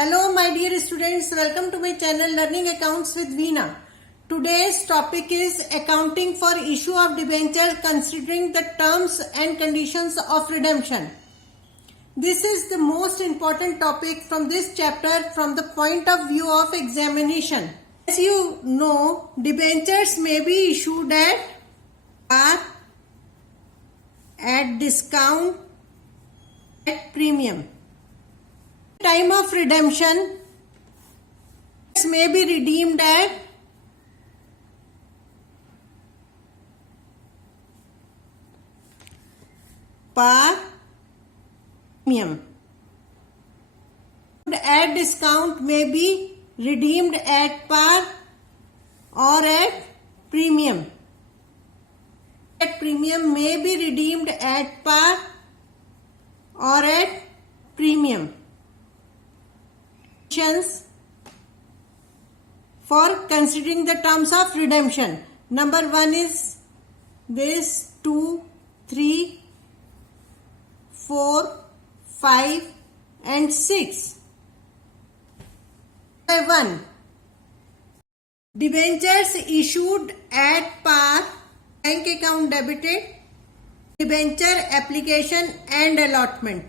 Hello my dear students, welcome to my channel Learning Accounts with Veena. Today's topic is accounting for issue of debenture considering the terms and conditions of redemption. This is the most important topic from this chapter from the point of view of examination. As you know, debentures may be issued at par, at discount, at premium. Time of redemption may be redeemed at par, premium. At discount may be redeemed at par or at premium. At premium may be redeemed at par or at premium. For considering the terms of redemption. Number 1 is this 2, 3, 4, 5 and 6. 1. Debentures issued at par, bank account debited, debenture application and allotment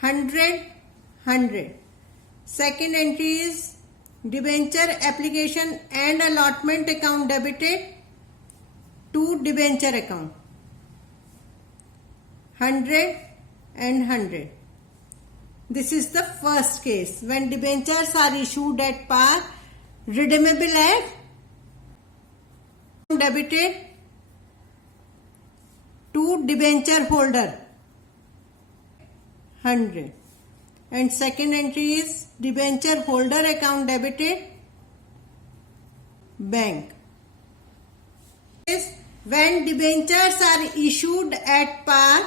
100. Second entry is debenture application and allotment account debited to debenture account 100 and 100. This is the first case when debentures are issued at par, redeemable at debited to debenture holder 100. And second entry is debenture holder account debited bank. When debentures are issued at par,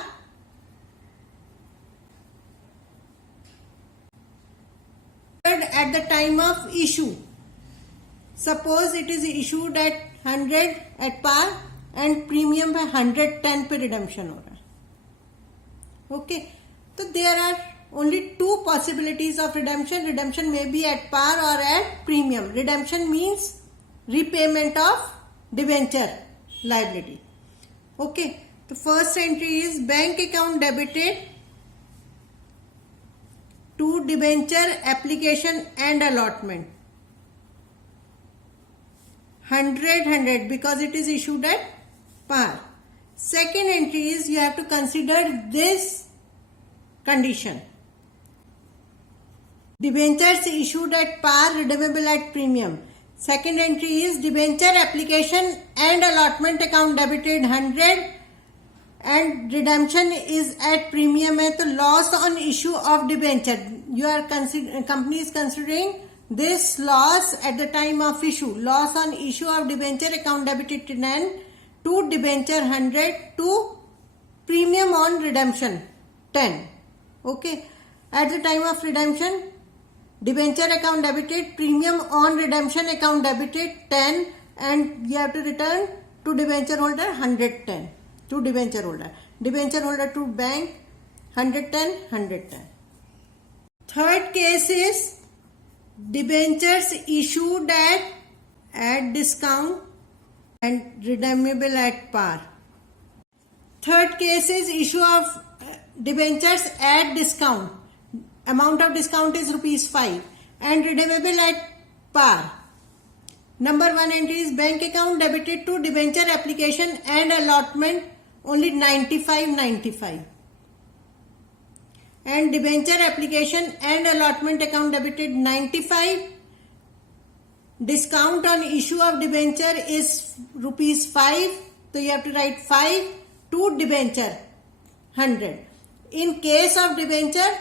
at the time of issue. Suppose it is issued at 100 at par and premium है 110 पे redemption हो रहा है. Okay, so there are only two possibilities of redemption. Redemption may be at par or at premium. Redemption means repayment of debenture liability. Okay, the first entry is bank account debited to debenture application and allotment 100 because it is issued at par. Second entry is you have to consider this condition. Debentures issued at par, redeemable at premium. Second entry is debenture application and allotment account debited 100 and redemption is at premium है तो loss on issue of debenture. Company is considering this loss at the time of issue. Loss on issue of debenture account debited 10 to debenture 100 to premium on redemption 10. Okay. At the time of redemption, debenture account debited, premium on redemption account debited 10 and you have to return to debenture holder 110 to debenture holder. Debenture holder to bank 110. Third case is debentures issued at discount and redeemable at par. Third case is issue of debentures at discount. Amount of discount is ₹5 and redeemable at par. Number 1 entry is bank account debited to debenture application and allotment only 95 and debenture application and allotment account debited 95. Discount on issue of debenture is ₹5, so you have to write 5 to debenture 100. In case of debenture,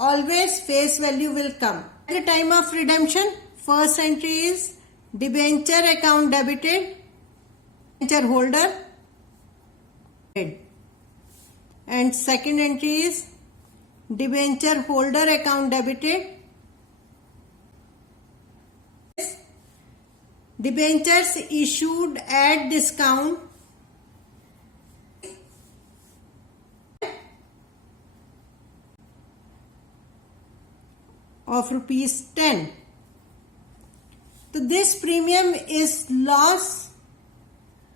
always face value will come. At the time of redemption, first entry is debenture account debited, debenture holder, and second entry is debenture holder account debited, debentures issued at discount of rupees 10. So this premium is loss.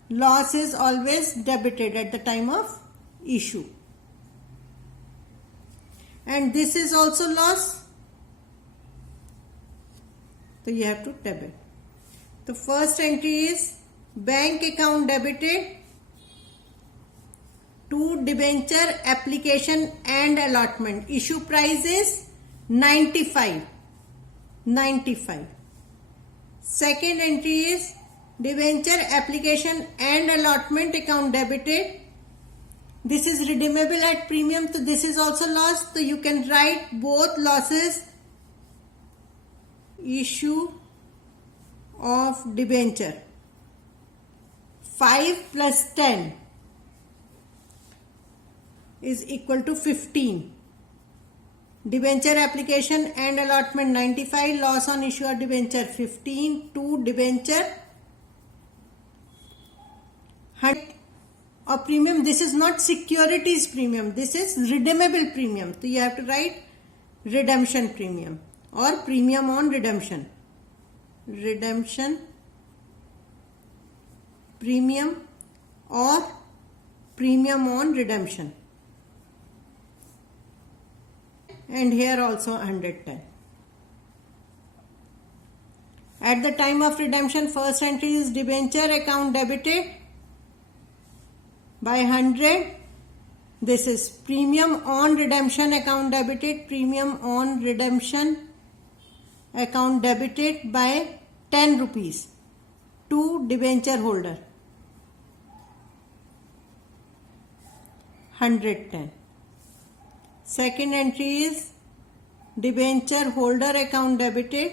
Loss is always debited at the time of issue. And this is also loss. So you have to debit. The first entry is bank account debited to debenture application and allotment. Issue price is 95. Second entry is debenture application and allotment account debited. This is redeemable at premium, so this is also loss. So you can write both losses. Issue of debenture 5 plus 10 is equal to 15. Debenture application and allotment 95, loss on issue of debenture 15, to debenture 100 of premium. This is not securities premium, this is redeemable premium. So you have to write redemption premium or premium on redemption. Redemption premium or premium on redemption. And here also 110. At the time of redemption, first entry is debenture account debited by 100. This is premium on redemption account debited, premium on redemption account debited by 10 rupees to debenture holder. 110. Second entry is debenture holder account debited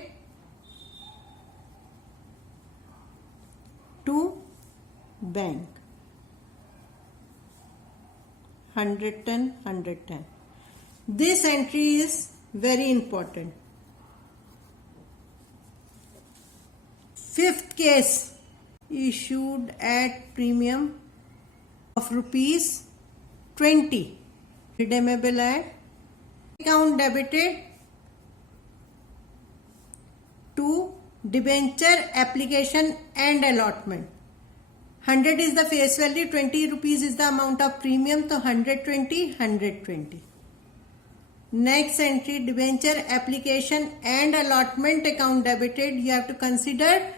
to bank. 110. This entry is very important. Fifth case, issued at premium of rupees 20. Redeemable at account debited to debenture application and allotment. 100 is the face value, 20 rupees is the amount of premium, so 120. Next entry, debenture application and allotment account debited. You have to consider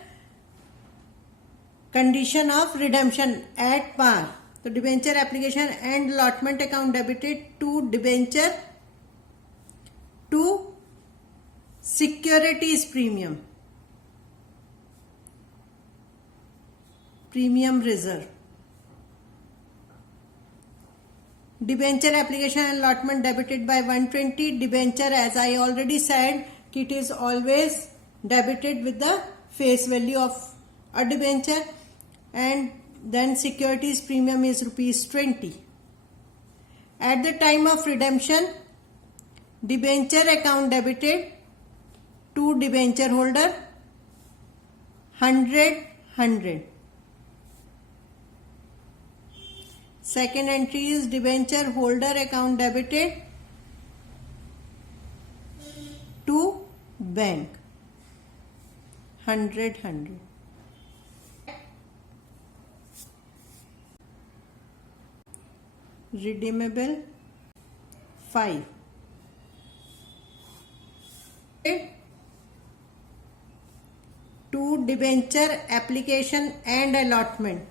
condition of redemption at par. So debenture application and allotment account debited to debenture to securities premium. Premium reserve. Debenture application and allotment debited by 120. Debenture, as I already said, it is always debited with the face value of a debenture, and then securities premium is rupees 20. At the time of redemption, debenture account debited to debenture holder 100. Second entry is debenture holder account debited to bank 100. Redeemable 5. To debenture application and allotment.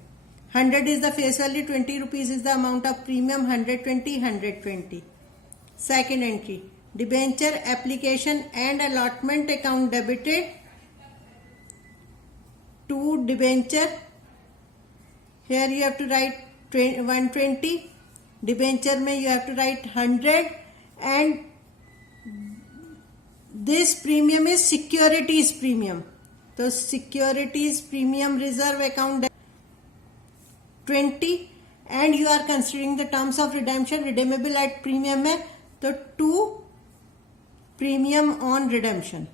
100 is the face value, 20 rupees is the amount of premium, 120. Second entry, debenture application and allotment account debited to debenture. Here you have to write 120. Debenture mein you have to write 100, and this premium is securities premium. So securities premium reserve account 20, and you are considering the terms of redemption, redeemable at premium hai, so 2 premium on redemption.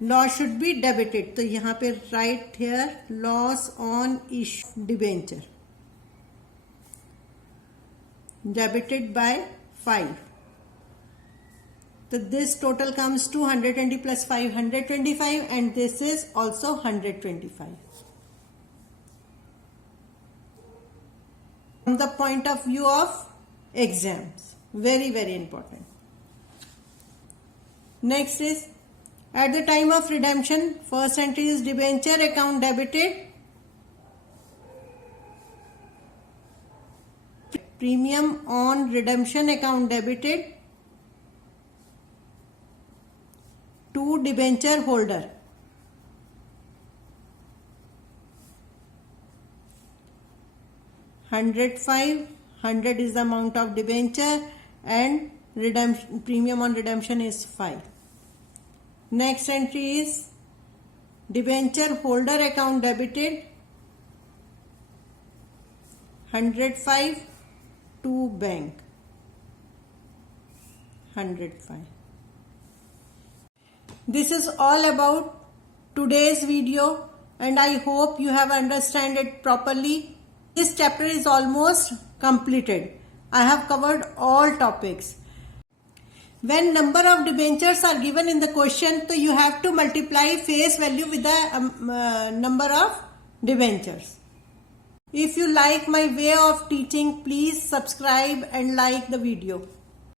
Loss should be debited, तो यहाँ पे write here loss on issue debenture debited by 5. So this total comes to 120 plus 5, 125, and this is also 125. From the point of view of exams, very, very important. Next is, at the time of redemption, first entry is debenture account debited, premium on redemption account debited to debenture holder. $100 is the amount of debenture and redemption premium on redemption is 5. Next entry is debenture holder account debited, 105 to bank, 105. This is all about today's video, and I hope you have understood it properly. This chapter is almost completed. I have covered all topics. When number of debentures are given in the question, so you have to multiply face value with the number of debentures. If you like my way of teaching, please subscribe and like the video.